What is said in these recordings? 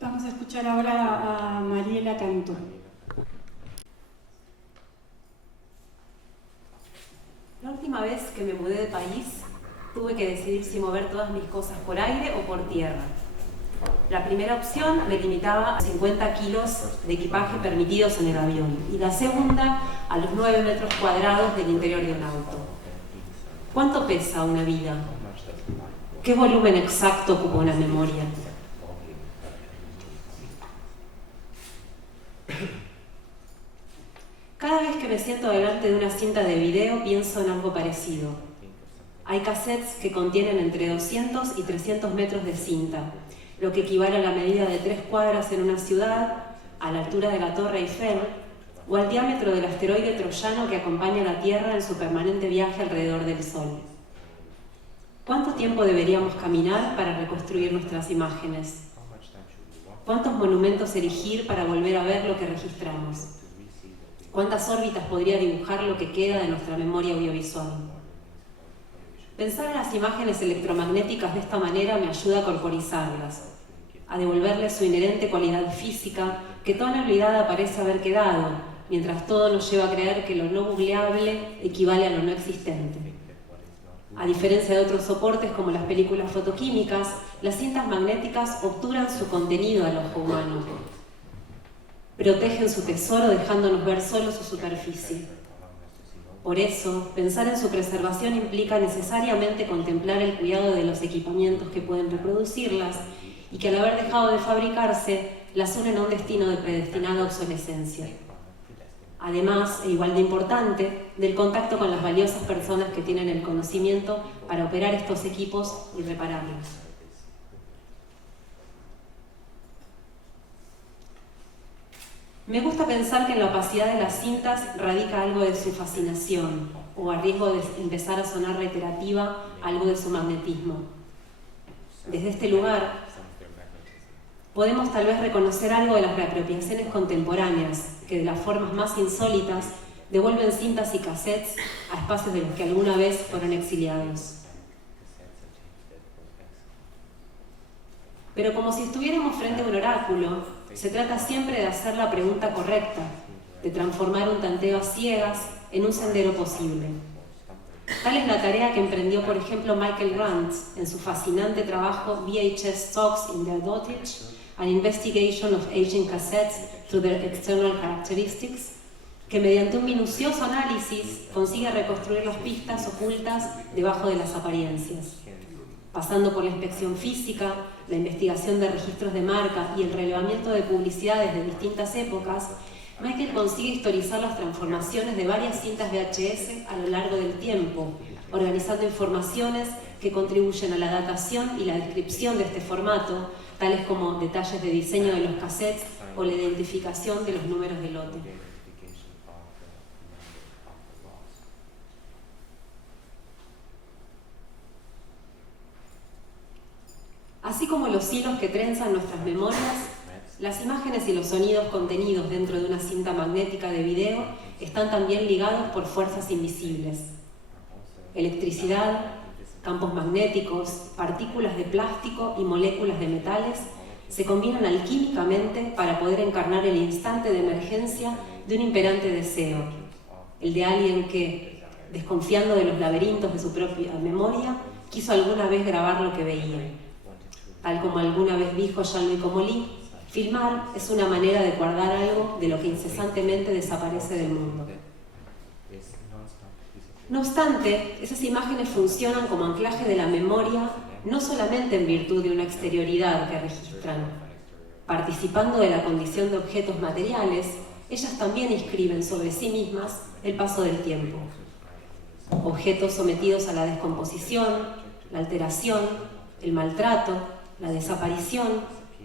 Vamos a escuchar ahora a Mariela Cantó. La última vez que me mudé de país, tuve que decidir si mover todas mis cosas por aire o por tierra. La primera opción me limitaba a 50 kilos de equipaje permitidos en el avión y la segunda a los 9 metros cuadrados del interior de un auto. ¿Cuánto pesa una vida? ¿Qué volumen exacto ocupa una memoria? Cada vez que me siento delante de una cinta de video pienso en algo parecido. Hay cassettes que contienen entre 200 y 300 metros de cinta, lo que equivale a la medida de 3 cuadras en una ciudad, a la altura de la Torre Eiffel o al diámetro del asteroide troyano que acompaña a la Tierra en su permanente viaje alrededor del Sol. ¿Cuánto tiempo deberíamos caminar para reconstruir nuestras imágenes? ¿Cuántos monumentos erigir para volver a ver lo que registramos? ¿Cuántas órbitas podría dibujar lo que queda de nuestra memoria audiovisual? Pensar en las imágenes electromagnéticas de esta manera me ayuda a corporizarlas, a devolverles su inherente cualidad física que toda olvidada parece haber quedado, mientras todo nos lleva a creer que lo no googleable equivale a lo no existente. A diferencia de otros soportes como las películas fotoquímicas, las cintas magnéticas obturan su contenido al ojo humano. Protegen su tesoro dejándonos ver solo su superficie. Por eso, pensar en su preservación implica necesariamente contemplar el cuidado de los equipamientos que pueden reproducirlas y que al haber dejado de fabricarse, las unen a un destino de predestinada obsolescencia. Además, e igual de importante, del contacto con las valiosas personas que tienen el conocimiento para operar estos equipos y repararlos. Me gusta pensar que en la opacidad de las cintas radica algo de su fascinación, o a riesgo de empezar a sonar reiterativa, algo de su magnetismo. Desde este lugar, podemos tal vez reconocer algo de las reapropiaciones contemporáneas, que de las formas más insólitas devuelven cintas y cassettes a espacios de los que alguna vez fueron exiliados. Pero como si estuviéramos frente a un oráculo, se trata siempre de hacer la pregunta correcta, de transformar un tanteo a ciegas en un sendero posible. Tal es la tarea que emprendió, por ejemplo, Michael Rantz en su fascinante trabajo VHS Talks in Their Dotage, An Investigation of Aging Cassettes Through Their External Characteristics, que mediante un minucioso análisis consigue reconstruir las pistas ocultas debajo de las apariencias. Pasando por la inspección física, la investigación de registros de marca y el relevamiento de publicidades de distintas épocas, Michael consigue historizar las transformaciones de varias cintas VHS a lo largo del tiempo, organizando informaciones que contribuyen a la datación y la descripción de este formato, tales como detalles de diseño de los cassettes o la identificación de los números de lote. Así como los hilos que trenzan nuestras memorias, las imágenes y los sonidos contenidos dentro de una cinta magnética de video están también ligados por fuerzas invisibles. Electricidad, campos magnéticos, partículas de plástico y moléculas de metales se combinan alquímicamente para poder encarnar el instante de emergencia de un imperante deseo, el de alguien que, desconfiando de los laberintos de su propia memoria, quiso alguna vez grabar lo que veía. Tal como alguna vez dijo Jean-Louis Comolli, filmar es una manera de guardar algo de lo que incesantemente desaparece del mundo. No obstante, esas imágenes funcionan como anclaje de la memoria no solamente en virtud de una exterioridad que registran. Participando de la condición de objetos materiales, ellas también inscriben sobre sí mismas el paso del tiempo. Objetos sometidos a la descomposición, la alteración, el maltrato, la desaparición,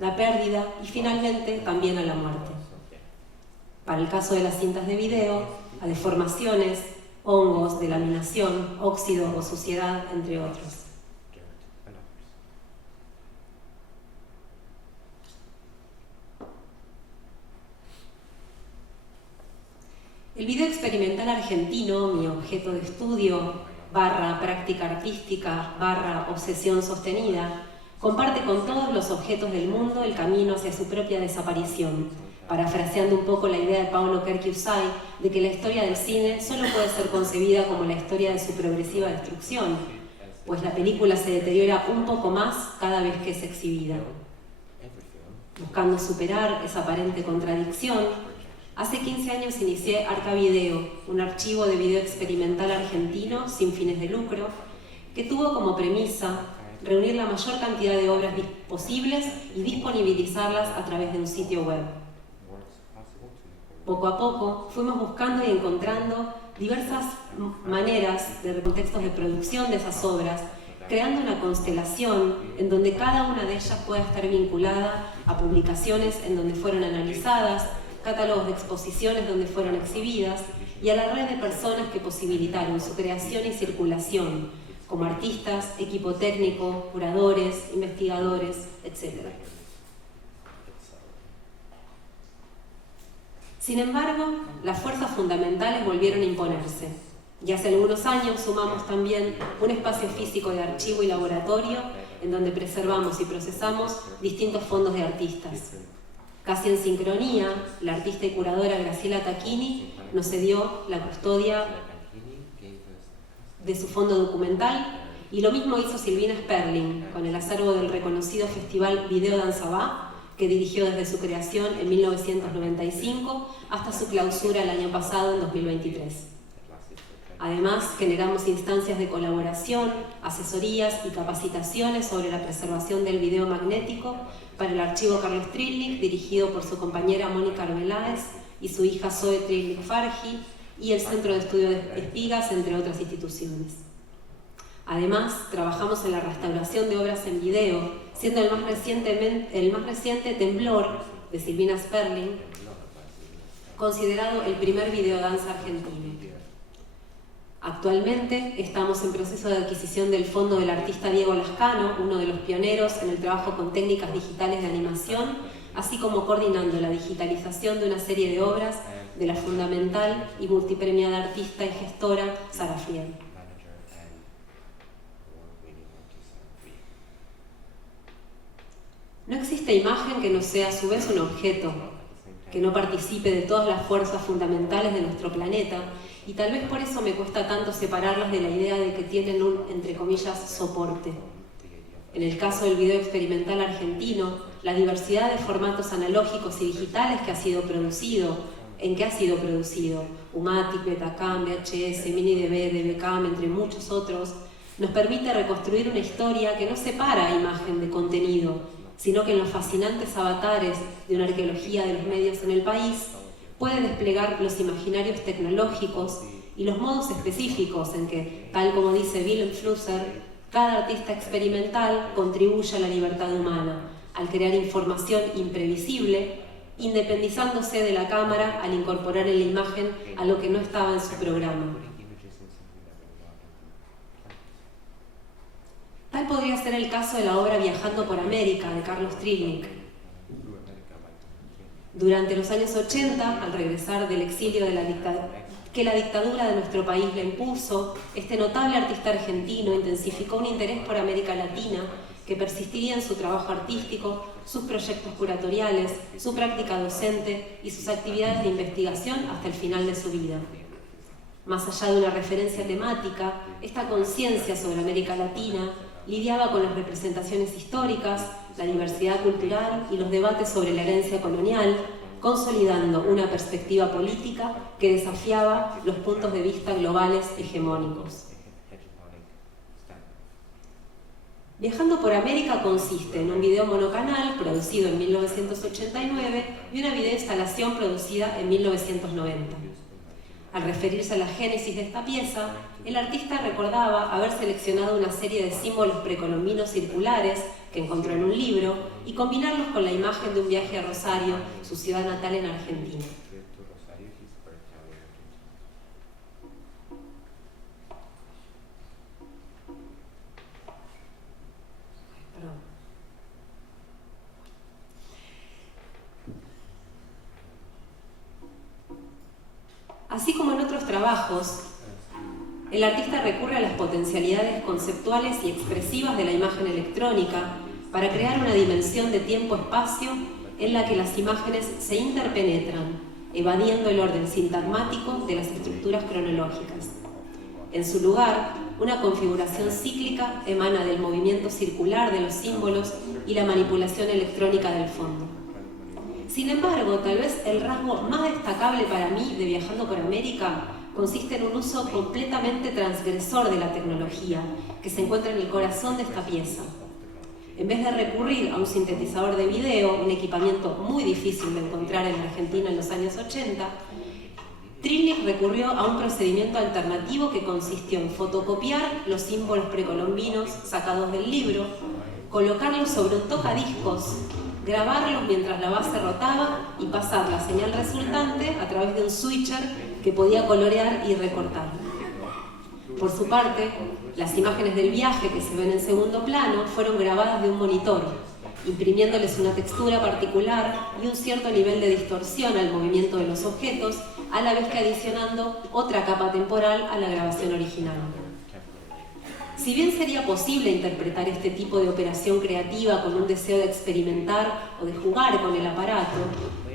la pérdida y finalmente también a la muerte. Para el caso de las cintas de video, a deformaciones, hongos, delaminación, óxido o suciedad, entre otros. El video experimental argentino, mi objeto de estudio, / práctica artística, / obsesión sostenida, Comparte con todos los objetos del mundo el camino hacia su propia desaparición, parafraseando un poco la idea de Paolo Kerkiusay de que la historia del cine solo puede ser concebida como la historia de su progresiva destrucción, pues la película se deteriora un poco más cada vez que es exhibida. Buscando superar esa aparente contradicción, hace 15 años inicié Arca Video, un archivo de video experimental argentino sin fines de lucro, que tuvo como premisa reunir la mayor cantidad de obras posibles y disponibilizarlas a través de un sitio web. Poco a poco fuimos buscando y encontrando diversas maneras de contextos de producción de esas obras, creando una constelación en donde cada una de ellas pueda estar vinculada a publicaciones en donde fueron analizadas, catálogos de exposiciones donde fueron exhibidas y a la red de personas que posibilitaron su creación y circulación, como artistas, equipo técnico, curadores, investigadores, etc. Sin embargo, las fuerzas fundamentales volvieron a imponerse, y hace algunos años sumamos también un espacio físico de archivo y laboratorio en donde preservamos y procesamos distintos fondos de artistas. Casi en sincronía, la artista y curadora Graciela Tacchini nos cedió la custodia de su fondo documental, y lo mismo hizo Silvina Sperling con el acervo del reconocido festival Video Danzabá, que dirigió desde su creación en 1995 hasta su clausura el año pasado, en 2023. Además, generamos instancias de colaboración, asesorías y capacitaciones sobre la preservación del video magnético para el archivo Carlos Trillik, dirigido por su compañera Mónica Arbeláez y su hija Zoe Trillik Farji, y el Centro de Estudio de Espigas, entre otras instituciones. Además, trabajamos en la restauración de obras en video, siendo el más reciente Temblor, de Silvina Sperling, considerado el primer videodanza argentino. Actualmente estamos en proceso de adquisición del fondo del artista Diego Lascano, uno de los pioneros en el trabajo con técnicas digitales de animación, así como coordinando la digitalización de una serie de obras de la fundamental y multipremiada artista y gestora Sara Friel. No existe imagen que no sea a su vez un objeto, que no participe de todas las fuerzas fundamentales de nuestro planeta, y tal vez por eso me cuesta tanto separarlas de la idea de que tienen un, entre comillas, soporte. En el caso del video experimental argentino, la diversidad de formatos analógicos y digitales que ha sido producido, Umatic, Betacam, VHS, MiniDB, DBCam, entre muchos otros, nos permite reconstruir una historia que no separa imagen de contenido, sino que en los fascinantes avatares de una arqueología de los medios en el país puede desplegar los imaginarios tecnológicos y los modos específicos en que, tal como dice Willem Flusser, cada artista experimental contribuye a la libertad humana, al crear información imprevisible, independizándose de la cámara al incorporar en la imagen a lo que no estaba en su programa. Tal podría ser el caso de la obra Viajando por América, de Carlos Trillik. Durante los años 80, al regresar del exilio que la dictadura de nuestro país le impuso, este notable artista argentino intensificó un interés por América Latina que persistiría en su trabajo artístico, sus proyectos curatoriales, su práctica docente y sus actividades de investigación hasta el final de su vida. Más allá de una referencia temática, esta conciencia sobre América Latina lidiaba con las representaciones históricas, la diversidad cultural y los debates sobre la herencia colonial, consolidando una perspectiva política que desafiaba los puntos de vista globales hegemónicos. Viajando por América consiste en un video monocanal producido en 1989 y una videoinstalación producida en 1990. Al referirse a la génesis de esta pieza, el artista recordaba haber seleccionado una serie de símbolos precolombinos circulares que encontró en un libro y combinarlos con la imagen de un viaje a Rosario, su ciudad natal en Argentina. Así como en otros trabajos, el artista recurre a las potencialidades conceptuales y expresivas de la imagen electrónica para crear una dimensión de tiempo-espacio en la que las imágenes se interpenetran, evadiendo el orden sintagmático de las estructuras cronológicas. En su lugar, una configuración cíclica emana del movimiento circular de los símbolos y la manipulación electrónica del fondo. Sin embargo, tal vez el rasgo más destacable para mí de Viajando por América consiste en un uso completamente transgresor de la tecnología que se encuentra en el corazón de esta pieza. En vez de recurrir a un sintetizador de video, un equipamiento muy difícil de encontrar en Argentina en los años 80, Trilnik recurrió a un procedimiento alternativo que consistió en fotocopiar los símbolos precolombinos sacados del libro, colocarlos sobre un tocadiscos, grabarlos mientras la base rotaba y pasar la señal resultante a través de un switcher que podía colorear y recortar. Por su parte, las imágenes del viaje que se ven en segundo plano fueron grabadas de un monitor, imprimiéndoles una textura particular y un cierto nivel de distorsión al movimiento de los objetos, a la vez que adicionando otra capa temporal a la grabación original. Si bien sería posible interpretar este tipo de operación creativa con un deseo de experimentar o de jugar con el aparato,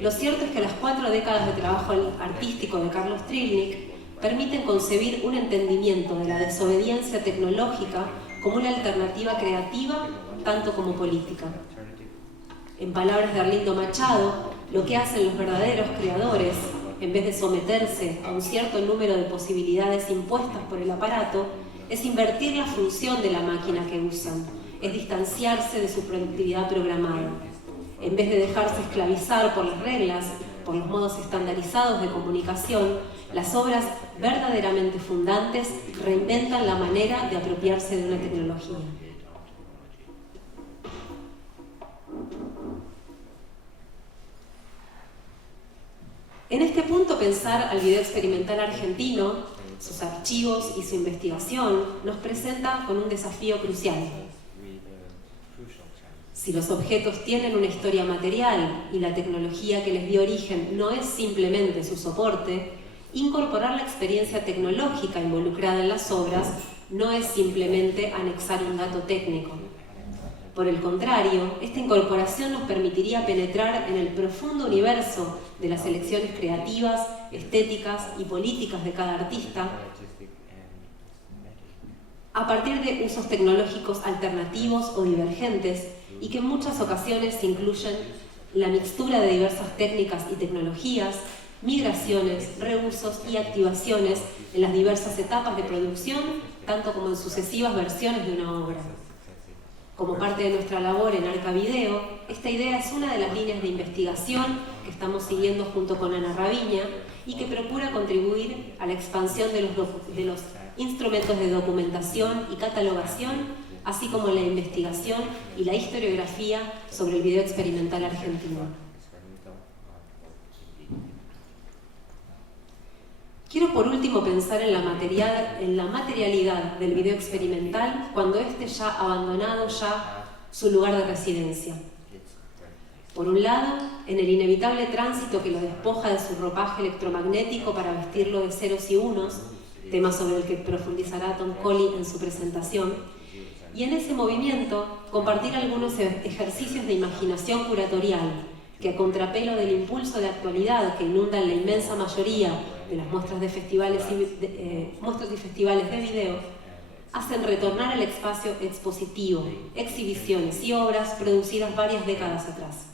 lo cierto es que las 4 décadas de trabajo artístico de Carlos Trilnik permiten concebir un entendimiento de la desobediencia tecnológica como una alternativa creativa tanto como política. En palabras de Arlindo Machado, lo que hacen los verdaderos creadores, en vez de someterse a un cierto número de posibilidades impuestas por el aparato, es invertir la función de la máquina que usan, es distanciarse de su productividad programada. En vez de dejarse esclavizar por las reglas, por los modos estandarizados de comunicación, las obras verdaderamente fundantes reinventan la manera de apropiarse de una tecnología. En este punto, pensar al video experimental argentino, sus archivos y su investigación nos presenta con un desafío crucial. Si los objetos tienen una historia material y la tecnología que les dio origen no es simplemente su soporte, incorporar la experiencia tecnológica involucrada en las obras no es simplemente anexar un dato técnico. Por el contrario, esta incorporación nos permitiría penetrar en el profundo universo de las elecciones creativas, estéticas y políticas de cada artista a partir de usos tecnológicos alternativos o divergentes y que en muchas ocasiones incluyen la mixtura de diversas técnicas y tecnologías, migraciones, reusos y activaciones en las diversas etapas de producción, tanto como en sucesivas versiones de una obra. Como parte de nuestra labor en Arca Video, esta idea es una de las líneas de investigación que estamos siguiendo junto con Ana Raviña y que procura contribuir a la expansión de los instrumentos de documentación y catalogación, así como la investigación y la historiografía sobre el video experimental argentino. Quiero por último pensar en la materialidad del video experimental cuando éste ya ha abandonado su lugar de residencia. Por un lado, en el inevitable tránsito que lo despoja de su ropaje electromagnético para vestirlo de ceros y unos, tema sobre el que profundizará Tom Colley en su presentación, y en ese movimiento compartir algunos ejercicios de imaginación curatorial que, a contrapelo del impulso de actualidad que inundan la inmensa mayoría de las muestras y festivales de video, hacen retornar al espacio expositivo, exhibiciones y obras producidas varias décadas atrás.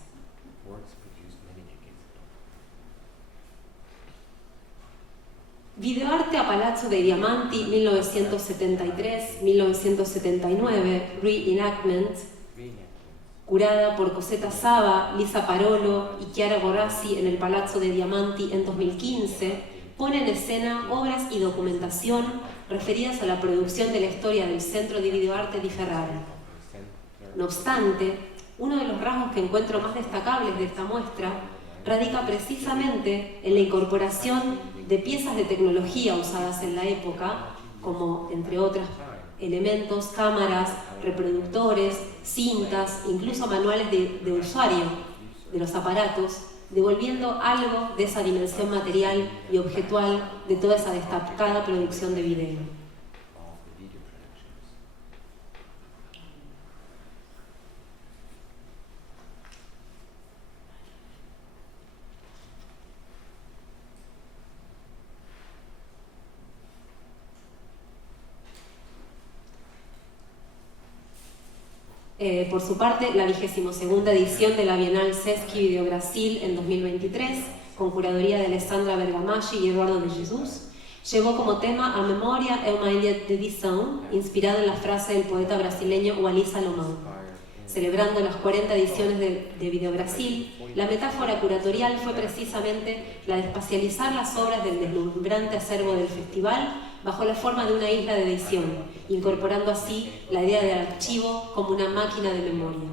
Videoarte a Palazzo dei Diamanti, 1973-1979, Reenactment, curada por Cosetta Saba, Lisa Parolo y Chiara Borrasi en el Palazzo dei Diamanti en 2015, pone en escena obras y documentación referidas a la producción de la historia del Centro di Videoarte di Ferrara. No obstante, uno de los rasgos que encuentro más destacables de esta muestra radica precisamente en la incorporación de piezas de tecnología usadas en la época, como, entre otros elementos, cámaras, reproductores, cintas, incluso manuales de usuario de los aparatos, devolviendo algo de esa dimensión material y objetual de toda esa destacada producción de video. Por su parte, la 22ª edición de la Bienal Sesc Video Brasil en 2023, con curaduría de Alessandra Bergamaschi y Eduardo de Jesus, llevó como tema A Memória é uma ilha de edição, inspirada en la frase del poeta brasileño Wallis Salomão. Celebrando las 40 ediciones de Video Brasil, la metáfora curatorial fue precisamente la de espacializar las obras del deslumbrante acervo del festival bajo la forma de una isla de edición, incorporando así la idea del archivo como una máquina de memoria.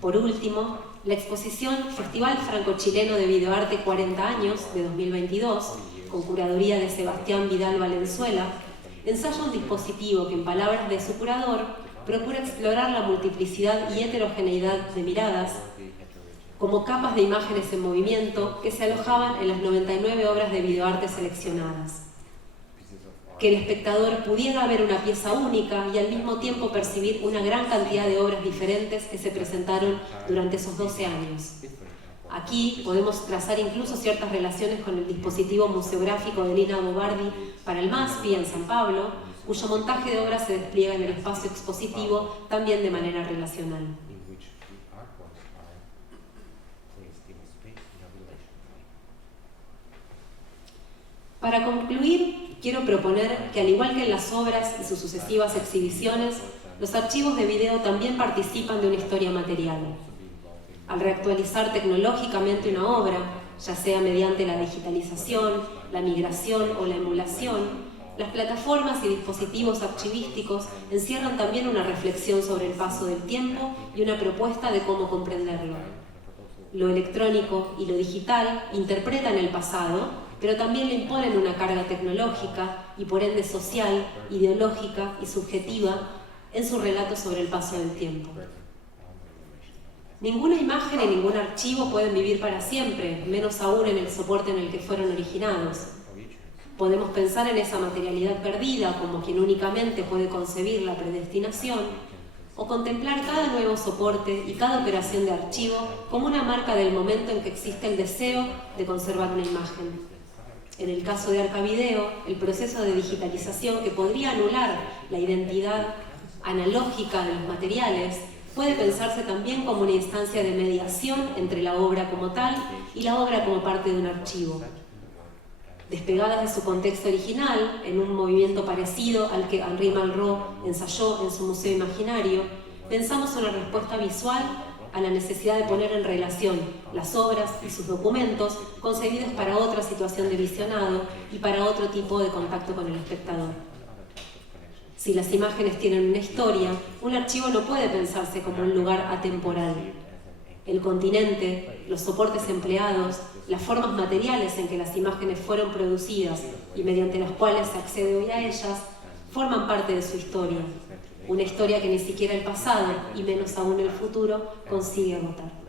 Por último, la exposición Festival Franco-Chileno de Videoarte 40 años de 2022, con curaduría de Sebastián Vidal Valenzuela, ensaya un dispositivo que, en palabras de su curador, procura explorar la multiplicidad y heterogeneidad de miradas como capas de imágenes en movimiento que se alojaban en las 99 obras de videoarte seleccionadas. Que el espectador pudiera ver una pieza única y al mismo tiempo percibir una gran cantidad de obras diferentes que se presentaron durante esos 12 años. Aquí podemos trazar incluso ciertas relaciones con el dispositivo museográfico de Lina Bobardi para el MASPI en San Pablo, cuyo montaje de obras se despliega en el espacio expositivo también de manera relacional. Para concluir, quiero proponer que, al igual que en las obras y sus sucesivas exhibiciones, los archivos de video también participan de una historia material. Al reactualizar tecnológicamente una obra, ya sea mediante la digitalización, la migración o la emulación, las plataformas y dispositivos archivísticos encierran también una reflexión sobre el paso del tiempo y una propuesta de cómo comprenderlo. Lo electrónico y lo digital interpretan el pasado, pero también le imponen una carga tecnológica y por ende social, ideológica y subjetiva en su relato sobre el paso del tiempo. Ninguna imagen y ningún archivo pueden vivir para siempre, menos aún en el soporte en el que fueron originados. Podemos pensar en esa materialidad perdida como quien únicamente puede concebir la predestinación, o contemplar cada nuevo soporte y cada operación de archivo como una marca del momento en que existe el deseo de conservar una imagen. En el caso de Arcavideo, el proceso de digitalización que podría anular la identidad analógica de los materiales puede pensarse también como una instancia de mediación entre la obra como tal y la obra como parte de un archivo. Despegadas de su contexto original, en un movimiento parecido al que Henri Malraux ensayó en su Museo Imaginario, pensamos una respuesta visual a la necesidad de poner en relación las obras y sus documentos concebidos para otra situación de visionado y para otro tipo de contacto con el espectador. Si las imágenes tienen una historia, un archivo no puede pensarse como un lugar atemporal. El continente, los soportes empleados, las formas materiales en que las imágenes fueron producidas y mediante las cuales se accede hoy a ellas, forman parte de su historia. Una historia que ni siquiera el pasado, y menos aún el futuro, consigue agotar.